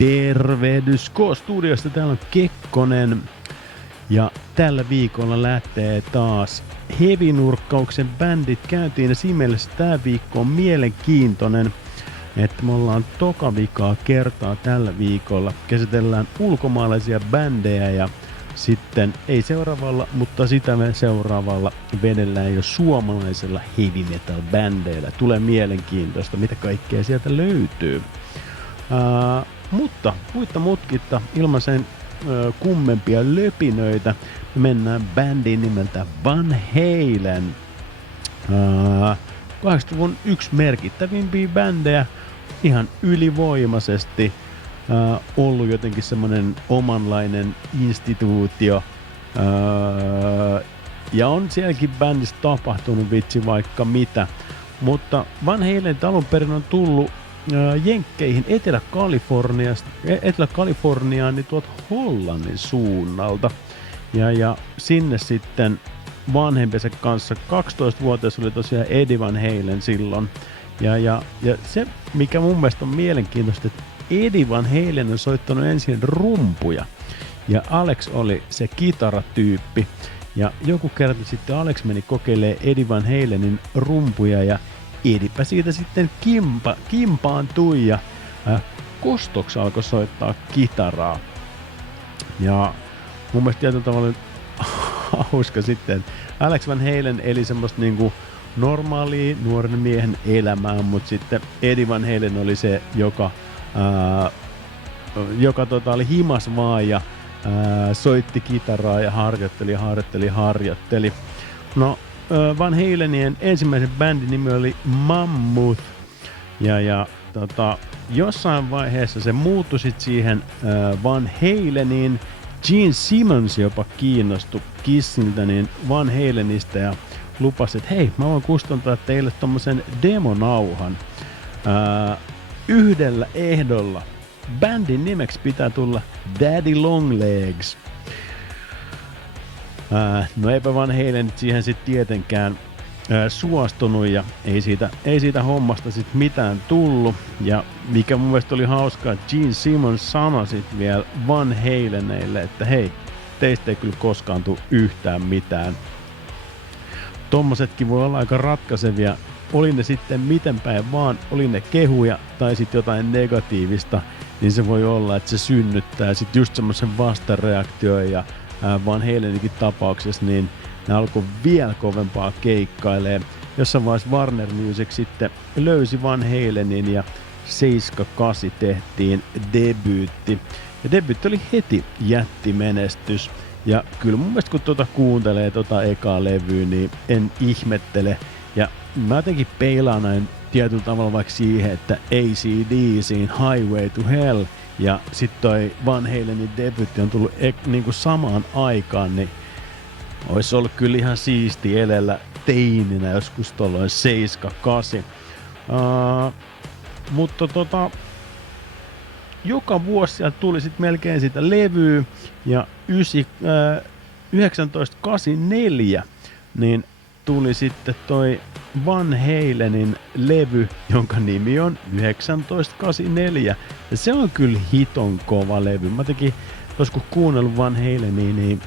Tervehdys K-studiosta, täällä on Kekkonen ja tällä viikolla lähtee taas heavy-nurkkauksen bändit käyntiin ja siinä mielessä tää viikko on mielenkiintoinen, että me ollaan toka vikaa kertaa tällä viikolla. Käsitellään ulkomaalaisia bändejä ja sitten ei seuraavalla, mutta sitä me seuraavalla vedellään jo suomalaisella heavy metal bändeillä. Tulee mielenkiintoista, mitä kaikkea sieltä löytyy. Mutta muitta mutkitta ilman sen kummempia löpinöitä me mennään bändiin nimeltä Van Halen. 80-luvun yksi merkittävimpiä bändejä, ihan ylivoimaisesti ollut jotenkin semmonen omanlainen instituutio. Ja on sielläkin bändissä tapahtunut vitsi vaikka mitä. Mutta Van Halen alun perin on tullut Jenkkeihin Etelä-Kaliforniaan niin tuolta Hollannin suunnalta. Ja sinne sitten vanhempiensa kanssa 12-vuotias oli tosiaan Eddie Van Halen silloin. Ja se, mikä mun mielestä on mielenkiintoista, että Eddie Van Halen on soittanut ensin rumpuja. Ja Alex oli se kitaratyyppi. Ja joku kerta sitten Alex meni kokeilemaan Eddie Van Halenin rumpuja ja Edipä siitä sitten kimpaantui ja kostoksi alkoi soittaa kitaraa. Ja mun mielestä tietyllä tavalla hauska sitten, Alex Van Halen eli semmoista niinku normaalia nuoren miehen elämää, mutta sitten Eddie Van Halen oli se, joka oli himas vaan ja soitti kitaraa ja harjoitteli. No, Van Halenien ensimmäisen bändin nimi oli Mammoth. Ja jossain vaiheessa se muuttui sit siihen Van Haleniin. Gene Simmons jopa kiinnostui Kissiltä niin Van Halenista ja lupasi, että hei, mä voin kustantaa teille tommosen demonauhan yhdellä ehdolla. Bändin nimeksi pitää tulla Daddy Longlegs. No eipä Van Halen siihen sitten tietenkään suostunut ja ei siitä hommasta sitten mitään tullut. Ja mikä mun mielestä oli hauskaa, että Gene Simmons sanoi sitten vielä Van Haleneille, että hei, teistä ei kyllä koskaan tule yhtään mitään. Tommosetkin voi olla aika ratkaisevia. Oli ne sitten miten päin vaan, oli ne kehuja tai sitten jotain negatiivista, niin se voi olla, että se synnyttää sitten just semmoisen vastareaktion ja Van Haleninkin tapauksessa, niin ne alkoi vielä kovempaa keikkailee. Jossain vaiheessa Warner Music sitten löysi Van Halenin ja 78 tehtiin debyytti. Ja debyytti oli heti jättimenestys. Ja kyllä mun mielestä kun kuuntelee ekaa levyä, niin en ihmettele. Ja mä jotenkin peilaan näin tietyllä tavalla vaikka siihen, että AC/DC:n Highway to Hell ja sit toi Van Halenin debyytti on tullut niinku samaan aikaan, niin ois ollut kyllä ihan siisti elellä teininä joskus tolloin 7-8. Mutta joka vuosi sieltä tuli sit melkein sitä levyä ja 1984 niin tuli sitten toi Van Halenin levy, jonka nimi on 1984. Ja se on kyllä hiton kova levy. Mä tekin tos kun kuunnellut Van Halenia, niin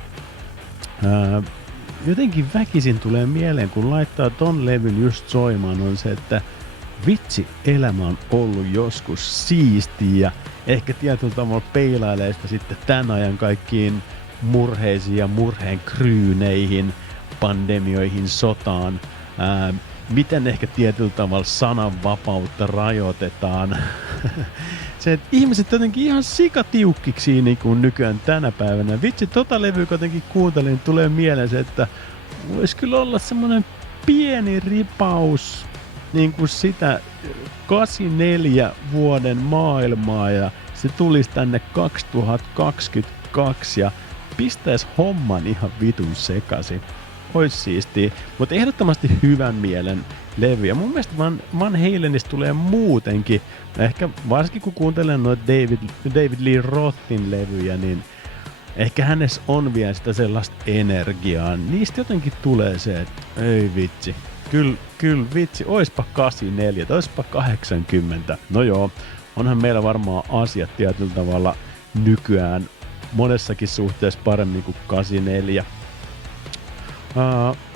jotenkin väkisin tulee mieleen, kun laittaa ton levyn just soimaan, on se, että vitsi, elämä on ollut joskus siistiä ja ehkä tietyllä tavalla peilailee sitä sitten tän ajan kaikkiin murheisiin ja murheen kryyneihin, pandemioihin, sotaan. Miten ehkä tietyllä tavalla sananvapautta rajoitetaan. Se, että ihmiset jotenkin ihan sikatiukkiksi niin kuin nykyään tänä päivänä. Vitsi, levyä jotenkin kuuntelin, tulee mieleen se, että voisi kyllä olla semmoinen pieni ripaus niin kuin sitä 84 vuoden maailmaa ja se tulisi tänne 2022 ja pistäisi homman ihan vitun sekaisin. Ois siistiä, mutta ehdottomasti hyvän mielen levy. Ja mun mielestä Van Halenista tulee muutenkin, ehkä varsinkin kun kuuntelen noita David Lee Rothin levyjä, niin ehkä hänessä on vielä sitä sellaista energiaa. Niistä jotenkin tulee se, että ei vitsi. Kyllä vitsi, oispa 84, oispa 80. No joo, onhan meillä varmaan asiat tietyllä tavalla nykyään monessakin suhteessa paremmin kuin 84.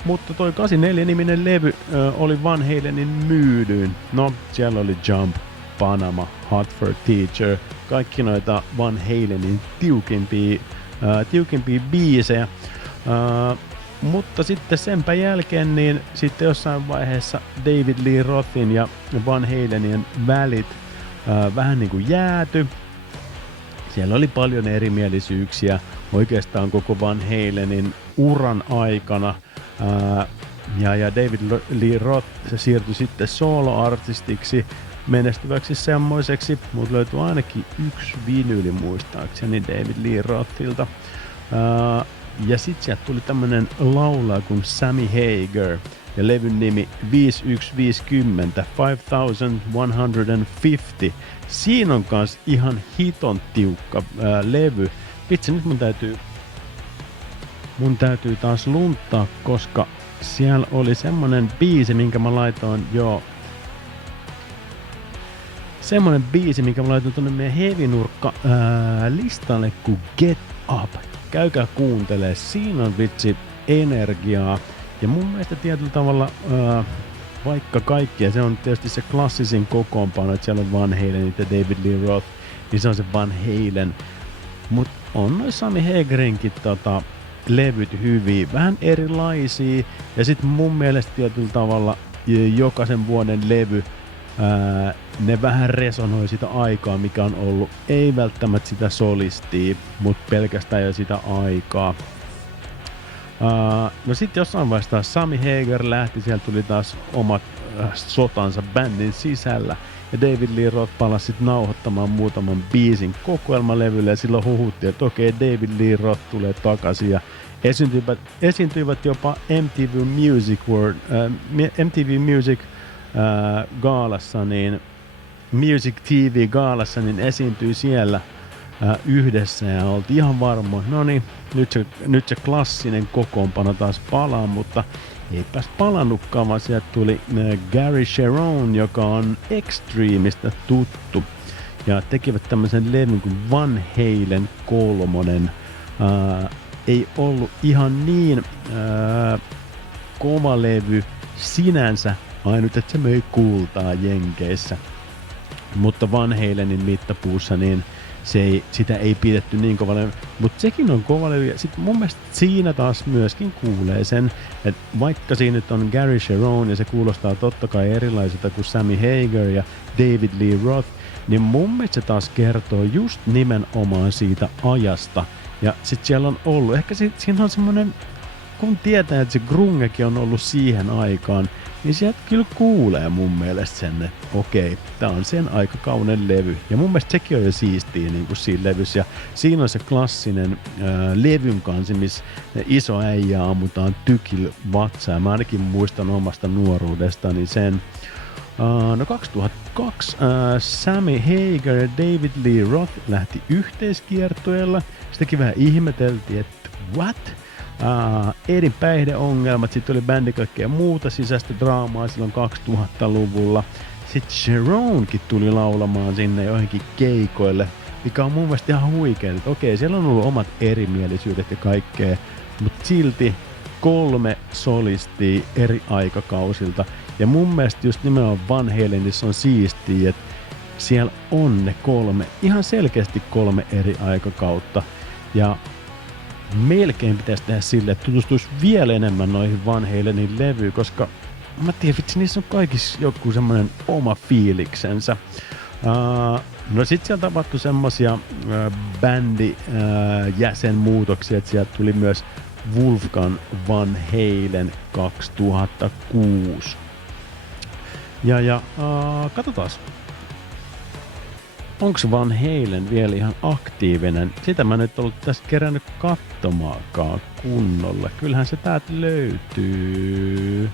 Mutta toi 84-niminen levy oli Van Halenin myydyin. No, siellä oli Jump, Panama, Hot for Teacher, kaikki noita Van Halenin tiukimpia biisejä. Mutta sitten senpä jälkeen niin sitten jossain vaiheessa David Lee Rothin ja Van Halenin välit vähän niin kuin jääty. Siellä oli paljon erimielisyyksiä oikeastaan koko Van Halenin uran aikana. Ja David Lee Roth se siirtyi sitten solo-artistiksi menestyväksi semmoiseksi. Mut löytyi ainakin yksi vinyyli muistaakseni David Lee Rothilta. Ja sit sieltä tuli tämmönen laulaja kuin Sammy Hagar. Ja levyn nimi 5150, 5150. Siinä on kans ihan hiton tiukka levy. Vitsi, nyt mun täytyy taas lunttaa, koska siellä oli semmonen biisi, minkä mä laitoin semmonen biisi, minkä mä laitoin tonne meidän heavy-nurkka listalle kuin Get Up. Käykää kuuntelee, siinä on vitsi energiaa. Ja mun mielestä tietyllä tavalla, vaikka kaikkia, se on tietysti se klassisin kokoonpano, että siellä on Van Halen ja David Lee Roth, niin se on se Van Halen. Mut on noin Sammy Hagarinkin levyt hyviä, vähän erilaisia, ja sit mun mielestä tietyllä tavalla jokaisen vuoden levy, ne vähän resonoi sitä aikaa, mikä on ollut, ei välttämättä sitä solistia, mutta pelkästään jo sitä aikaa. No sitten jossain vaiheessa Sammy Hagar lähti, siellä tuli taas omat sotansa bändin sisällä. Ja David Lee Roth palasi sitten nauhoittamaan muutaman biisin kokoelmalevylle ja silloin huhuttiin, että okei, David Lee Roth tulee takaisin ja esiintyivät jopa MTV Music gaalassa, niin Music TV gaalassa, niin esiintyi siellä yhdessä ja oltiin ihan varmoja, no niin, nyt se klassinen kokoonpano taas palaa, mutta eipäs palannutkaan, vaan sieltä tuli Gary Cherone, joka on Extremeista tuttu, ja tekivät tämmöisen levyn kuin Van Halen 3. Ei ollut ihan niin kova levy sinänsä, ainut että se möi kultaa Jenkeissä, mutta Van Halenin mittapuussa niin sitä ei pidetty niin kovalla, mutta sekin on kova levy. Ja sitten mun mielestä siinä taas myöskin kuulee sen, että vaikka siinä nyt on Gary Cherone ja se kuulostaa totta kai erilaiselta kuin Sammy Hagar ja David Lee Roth, niin mun mielestä se taas kertoo just nimenomaan siitä ajasta. Ja sitten siellä on ollut, ehkä siinä on semmoinen, kun tietää, että se grungekin on ollut siihen aikaan, niin sieltä kyllä kuulee mun mielestä sen, että okei, tää on sen aikakauden levy. Ja mun mielestä sekin on jo siistiä niin kuin siinä levyssä. Ja siinä on se klassinen levyn kansi, missä iso äijä ammutaan tykillä vatsaa. Mä ainakin muistan omasta nuoruudestani sen. No 2002 Sammy Hagar ja David Lee Roth lähti yhteiskiertueella. Sitäkin vähän ihmeteltiin, että what? Edin päihdeongelmat, sitten oli bändi kaikkea muuta sisäistä draamaa silloin 2000-luvulla. Sitten Cheronekin tuli laulamaan sinne johonkin keikoille, mikä on mun mielestä ihan huikea. Okei, siellä on ollut omat erimielisyydet ja kaikkea, mutta silti 3 solistia eri aikakausilta. Ja mun mielestä just nimenomaan Van Halenissa on siistiä, että siellä on ne 3, ihan selkeästi 3 eri aikakautta. Ja melkein pitäisi tehdä sille, että tutustuisi vielä enemmän noihin Van Halenin levyyn, koska mä tiedän, vitsi, niissä on kaikissa joku semmoinen oma fiiliksensä. No sit siellä tapahtui semmosia jäsenmuutoksia, että sieltä tuli myös Wolfgang Van Halen 2006. Ja katsotaan. Onks Van Halen vielä ihan aktiivinen? Sitä mä nyt ollut tässä kerännyt kattomaakaan kunnolla. Kyllähän se täältä löytyy.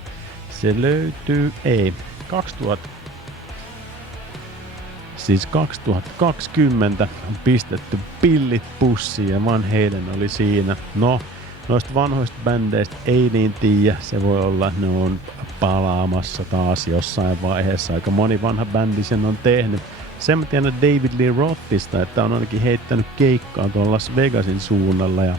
Se löytyy, ei. 2020 on pistetty pillit pussiin ja Van Halen oli siinä. No, noista vanhoista bändeistä ei niin tiedä. Se voi olla, että ne on palaamassa taas jossain vaiheessa. Aika moni vanha bändi sen on tehnyt. Sen mä tiedän David Lee Rothista, että on ainakin heittänyt keikkaa tuolla Las Vegasin suunnalla ja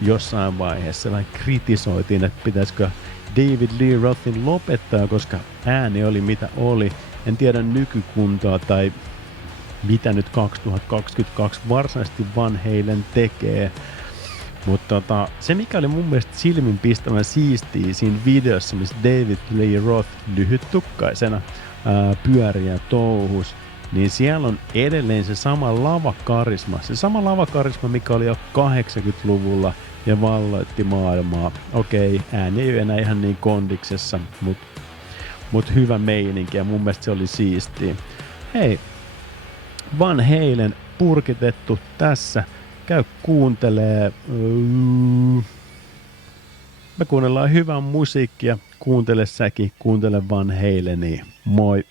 jossain vaiheessa vähän kritisoitiin, että pitäisikö David Lee Rothin lopettaa, koska ääni oli mitä oli. En tiedä nykykuntoa tai mitä nyt 2022 varsinaisesti Van Halen tekee. Mutta se mikä oli mun mielestä silminpistävän siistiä siinä videossa, missä David Lee Roth lyhyttukkaisena pyörii ja touhus, niin siellä on edelleen se sama lavakarisma. Se sama lavakarisma, mikä oli jo 80-luvulla ja valloitti maailmaa. Okei, ääni ei ole enää ihan niin kondiksessa, mut hyvä meininki ja mun mielestä se oli siistiä. Hei, Van Halen purkitettu tässä. Käy kuuntelee. Me kuunnellaan hyvää musiikkia. Kuuntele säkin, kuuntele Van Halenia. Moi!